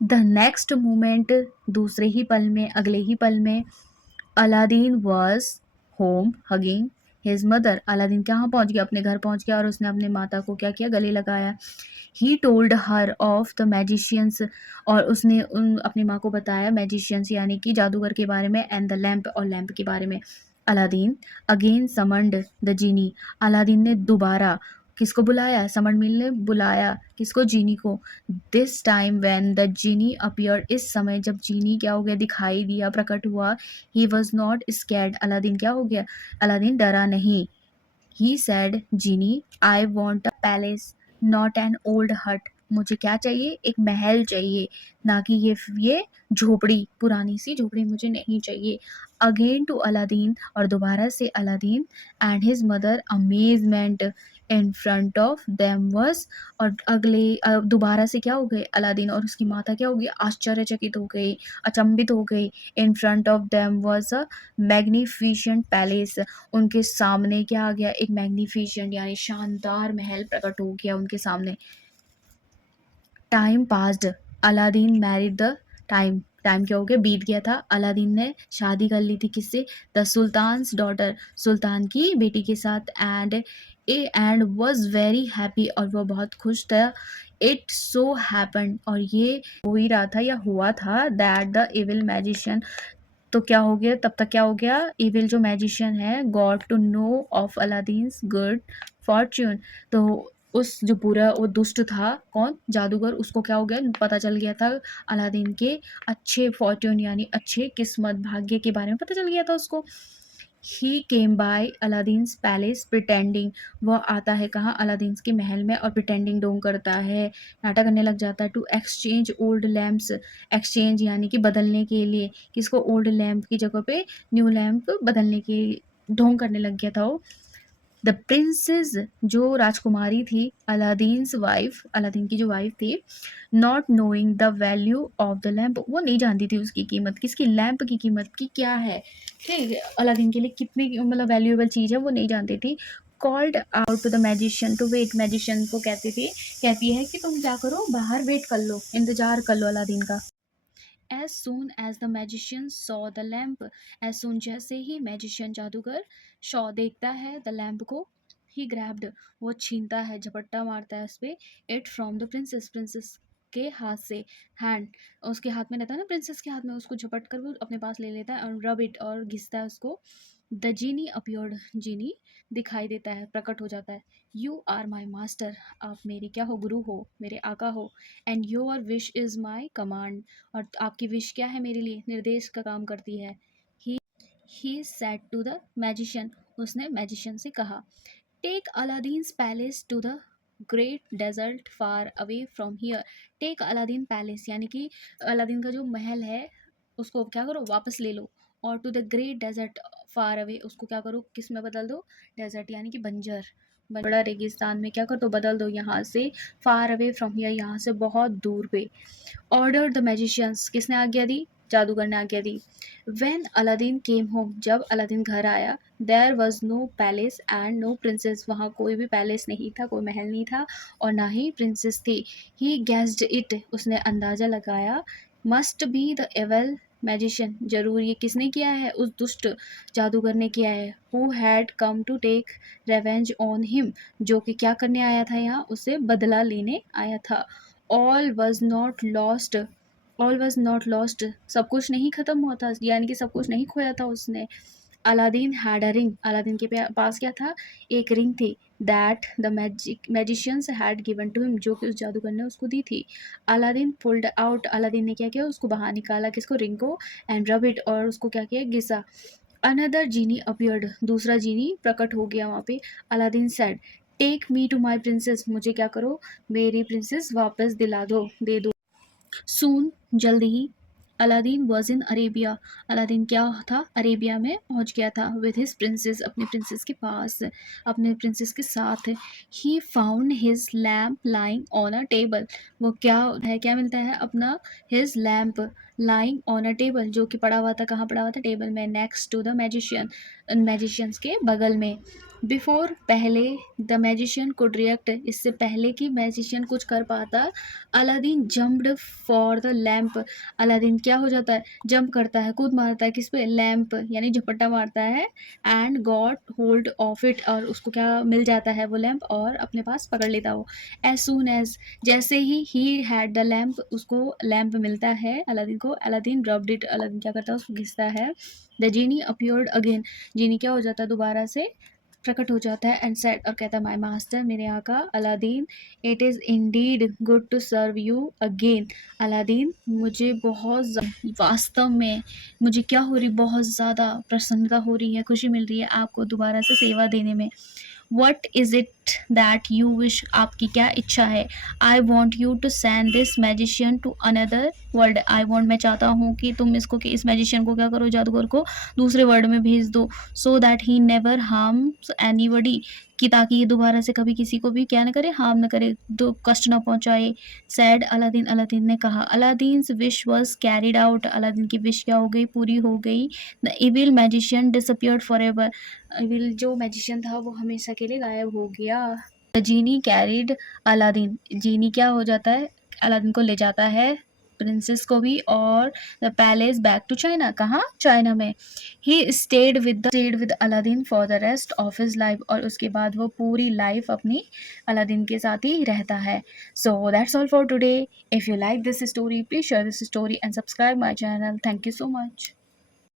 The next moment, दूसरे ही पल में, अगले ही पल में, Aladdin was home hugging his mother. Aladdin कहाँ पहुंच गया? अपने घर पहुंच गया और उसने अपने माता को क्या किया? गले लगाया। He told her of the magicians, और उसने अपनी माँ को बताया मैजिशियंस यानी कि जादूगर के बारे में, एंड द लैम्प, और लैम्प के बारे में। Aladdin again summoned the genie, Aladdin ने दोबारा किसको बुलाया? समन मिल ने बुलाया किसको? जीनी को। This time when the genie appeared, इस समय जब जीनी क्या हो गया? दिखाई दिया, प्रकट हुआ। He was not scared, Aladdin क्या हो गया? अलादीन डरा नहीं। He said genie I want a palace not an old hut, मुझे क्या चाहिए? एक महल चाहिए, ना कि ये झोपड़ी, पुरानी सी झोपड़ी मुझे नहीं चाहिए। अगेन टू अलादीन, और दोबारा से Aladdin and his mother amazement in front of them was, और दोबारा से क्या हो गए? अलादीन और उसकी माता क्या हो गई? आश्चर्यचकित हो गई, अचंभित हो गई। In front of them was a magnificent palace, उनके सामने क्या आ गया? एक मैग्निफिशेंट यानी शानदार महल प्रकट हो गया उनके सामने। Time passed, Aladdin married the time, time क्या हो गया? बीत गया था। अलादीन ने शादी कर ली थी किससे? द सुल्तान्स डॉटर, सुल्तान की बेटी के साथ। एंड वॉज वेरी हैप्पी, और वह बहुत खुश था। इट सो हैपन, और ये हो ही रहा था या हुआ था, दैट द इविल मैजिशियन, तो क्या हो गया? तब तक क्या हो गया? इविल जो मैजिशियन है got to know of Aladdin's good fortune, तो उस जो पूरा वो दुष्ट था, कौन? जादूगर, उसको क्या हो गया? पता चल गया था अलादीन के अच्छे फॉर्च्यून यानी अच्छे किस्मत, भाग्य के बारे में पता चल गया था उसको। ही केम बाय अलादीन्स पैलेस प्रिटेंडिंग, वह आता है कहाँ? अलादीन्स के महल में, और प्रिटेंडिंग डोंग करता है, नाटक करने लग जाता है। To exchange old lamps, exchange यानी कि बदलने के लिए, किसको? ओल्ड लैम्प की जगह पे न्यू लैम्प बदलने के ढोंग करने लग गया था वो। द प्रिंसेस, जो राजकुमारी थी, अलादीन्स वाइफ, अलादीन की जो वाइफ थी, not knowing the value of the lamp, वो नहीं जानती थी उसकी कीमत, किसकी? लैम्प की कीमत की क्या है, ठीक है, अलादीन के लिए कितनी मतलब वैल्यूएबल चीज़ है वो नहीं जानती थी। Called out to the magician to wait, magician को कहती है कि तुम क्या करो? बाहर वेट कर लो, इंतजार कर लो अलादीन का। As soon as the magician saw the lamp, as soon जैसे ही मैजिशियन जादूगर शॉ देखता है द लैम्प को, ही ग्रैब्ड, वो छीनता है, झपट्टा मारता है उस पर, it from the princess, princess के हाथ से। हैंड उसके हाथ में रहता है ना, प्रिंसेस के हाथ में, उसको झपट कर वो अपने पास ले लेता है, और रब इट, और घिसता है उसको। द जीनी अपीयर्ड, जीनी दिखाई देता है, प्रकट हो जाता है। यू आर माई मास्टर, आप मेरे क्या हो? गुरु हो, मेरे आका हो। And your wish is my command, और आपकी विश क्या है? मेरे लिए निर्देश का काम करती है। He said to the magician, उसने मैजिशियन से कहा, take Aladdin's palace to the great desert far away from here, take Aladdin palace यानी कि अलादीन का जो महल है उसको क्या करो? वापस ले लो। और to the great desert far away, उसको क्या करो? किस में बदल दो? डेजर्ट यानी कि बंजर, बड़ा रेगिस्तान में क्या कर दो? बदल दो, यहाँ से फार अवे फ्रॉम हियर, यहाँ से बहुत दूर पे। ऑर्डर द मैजिशियंस, किसने आज्ञा दी? जादूगर ने आज्ञा दी। वेन अलादीन केम होम, जब अलादीन घर आया, there was no palace and no princess, वहाँ कोई भी पैलेस नहीं था, कोई महल नहीं था, और ना ही प्रिंसेस थी। ही गेस्ड इट, उसने अंदाजा लगाया, मस्ट बी द एवल मैजिशियन, जरूर ये किसने किया है? उस दुष्ट जादूगर ने किया है। Who had come to take revenge on him, जो कि क्या करने आया था? यहाँ उसे बदला लेने आया था। All was not lost, all was not lost, सब कुछ नहीं खत्म हुआ था, यानी कि सब कुछ नहीं खोया था उसने। Aladdin had a ring, Aladdin के पास क्या था? एक रिंग थी। That the magicians had given to him, जो कि उस जादूगर ने उसको दी थी। अलादीन पुल्ड आउट, अलादीन ने क्या किया? उसको बाहर निकाला, किसको? रिंग को। एंड रब इट, और उसको क्या किया? घिसा। अनदर जीनी अपीयर्ड, दूसरा जीनी प्रकट हो गया वहाँ पे। Aladdin said, take me to my princess, मुझे क्या करो? मेरी प्रिंसेस वापस दिला दो, दे दो। सून, जल्द ही, Aladdin was in Arabia, Aladdin क्या था? अरेबिया में पहुंच गया था। विद हिज प्रिंसेस, अपने प्रिंसेस के पास, अपने प्रिंसेस के साथ। He found his lamp lying on a table, वो क्या है? क्या मिलता है? अपना his lamp lying on a table, जो कि पड़ा हुआ था, कहाँ पड़ा हुआ था? टेबल में। Next to the magician, magicians के बगल में। बिफोर पहले द मैजिशियन कुड रिएक्ट, इससे पहले कि मैजिशियन कुछ कर पाता, Aladdin jumped for the lamp, Aladdin क्या हो जाता है, जंप करता है, कूद मारता है किस पे, लैम्प यानी झपट्टा मारता है, and got hold of it, और उसको क्या मिल जाता है वो लैम्प, और अपने पास पकड़ लेता है वो। एज सून एज, जैसे ही हैड द लैम्प, उसको लैम्प मिलता है अलादीन को, अलादीन रब्ड इट, अलादीन क्या करता है उसको घिसता है। द जीनी अपीयर्ड अगेन, जीनी क्या हो जाता है दोबारा से प्रकट हो जाता है, एंड सेड, और कहता है, माय मास्टर, मेरे आका, Aladdin, it is indeed good to serve you again, Aladdin मुझे बहुत वास्तव में मुझे क्या हो रही, बहुत ज़्यादा प्रसन्नता हो रही है, खुशी मिल रही है आपको दोबारा से सेवा देने में। What is it that you wish, आपकी क्या इच्छा है। I want you to send this magician to another world, I want, मैं चाहता हूँ कि तुम इसको, कि इस मैजिशियन को क्या करो, जादूगर को दूसरे वर्ल्ड में भेज दो, so that he never harms anybody, कि ताकि ये दोबारा से कभी किसी को भी क्या ना करे, हार्म ना करे, दो कष्ट ना पहुंचाए। सैड अलादीन, अलादीन ने कहा, Aladdin's wish was carried out, Aladdin की विश क्या हो गई, पूरी हो गई। The evil magician disappeared for ever, evil जो मैजिशियन था वो हमेशा के लिए गायब हो गया। The genie carried Aladdin, genie क्या हो जाता है, अलादीन को ले जाता है, प्रिंसेस को भी, और the palace back to China, कहाँ, चाइना में। He stayed with Aladdin for the rest of his life, और उसके बाद वो पूरी लाइफ अपनी अलादीन के साथ ही रहता है। So that's all for today. If you like this story, please share this story and subscribe my channel. Thank you so much.